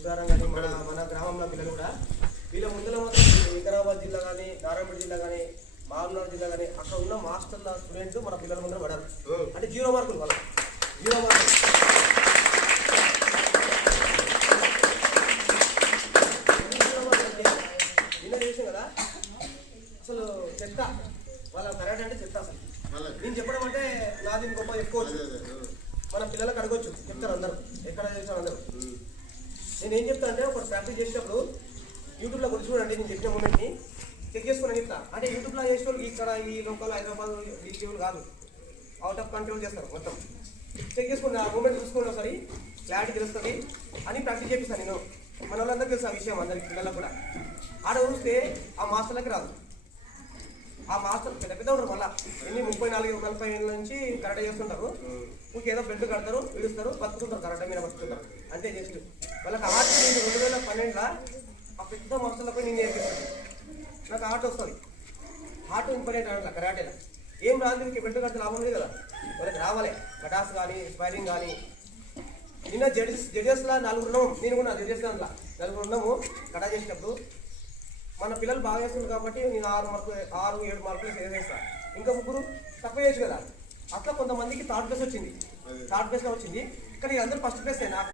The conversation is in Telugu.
ఉదాహరణ కానీ మన గ్రామంలో పిల్లలు కూడా వీళ్ళ ముందులో మాత్రం వికారాబాద్ జిల్లా కానీ నారాయణపేట జిల్లా కానీ మామూలు జిల్లా కానీ అక్కడ ఉన్న మాస్టర్ల స్టూడెంట్స్ మన పిల్లల ముందర పడారు. అంటే 0 మార్కులు వాళ్ళు 0 మార్కులు. నిన్న చేసాం కదా అసలు చెత్త వాళ్ళ కరాటే అంటే చెత్త. అసలు నేను చెప్పడం అంటే నాది గొప్ప చెప్పుకోవచ్చు, మన పిల్లలకు అడగొచ్చు, చెప్తారు అందరూ, ఎక్కడ చేసారు అందరూ. నేను ఏం చెప్తా అంటే ఒక ప్రాక్టీస్ చేసేటప్పుడు యూట్యూబ్లో కొద్ది చూడండి, నేను చెప్పిన మూమెంట్ని చెక్ చేసుకుని చెప్తా. అంటే యూట్యూబ్లో చేసేవాళ్ళు ఇక్కడ ఈ లోకల్ హైదరాబాద్ ఈ కాదు, అవుట్ ఆఫ్ కంట్రోల్ చేస్తారు. మొత్తం చెక్ చేసుకుని ఆ మూమెంట్ చూసుకోండి, ఒకసారి క్లారిటీ తెలుస్తుంది అని ప్రాక్టీస్ చేపిస్తాను నేను. మన వాళ్ళందరికీ తెలుసు ఆ విషయం, అందరికి పిల్లలకు కూడా. ఆడ చూస్తే ఆ మాస్టర్లకి రాదు. ఆ మాస్టర్ పెద్ద పెద్ద ఉంటారు, మళ్ళీ ఎన్ని 34-40 ఏళ్ళ నుంచి కరాటే చేస్తుంటారు. ఇంకేదో బెల్ట్ కడతారు, విడుస్తారు, బతుకుతుంటారు, కరాటే మీద బతుకుతుంటారు. అంతే చేసి వాళ్ళకి ఆర్ట్ నేను 2012లో ఆ పెద్ద మాస్టర్లపై నేను నేర్పిస్తాను. నాకు ఆర్ట్ వస్తుంది, ఆర్ట్ ఇంపార్టెంట్ అట్లా కరాటేలో. ఏం రాదు, మీకు బెల్ట్ కడితే లాభం లేదు కదా, వాళ్ళకి రావాలి. కటాస్ కానీ స్పైరింగ్ కానీ. నిన్న జడ్జెస్లా 4 ఉన్నాము, నేను కూడా జడ్జెస్ దాంట్లో 4 ఉన్నాము. కటా చేసేటప్పుడు మన పిల్లలు బాగా చేస్తున్నారు కాబట్టి నేను 6-7 మార్కులు వేసేస్తాను. ఇంకా 3 తక్కువ చేయొచ్చు కదా. అట్లా కొంతమందికి థర్డ్ ప్లేస్ వచ్చింది, థర్డ్ ప్లేస్లో వచ్చింది. కానీ అందరూ ఫస్ట్ ప్లేస్ అయినా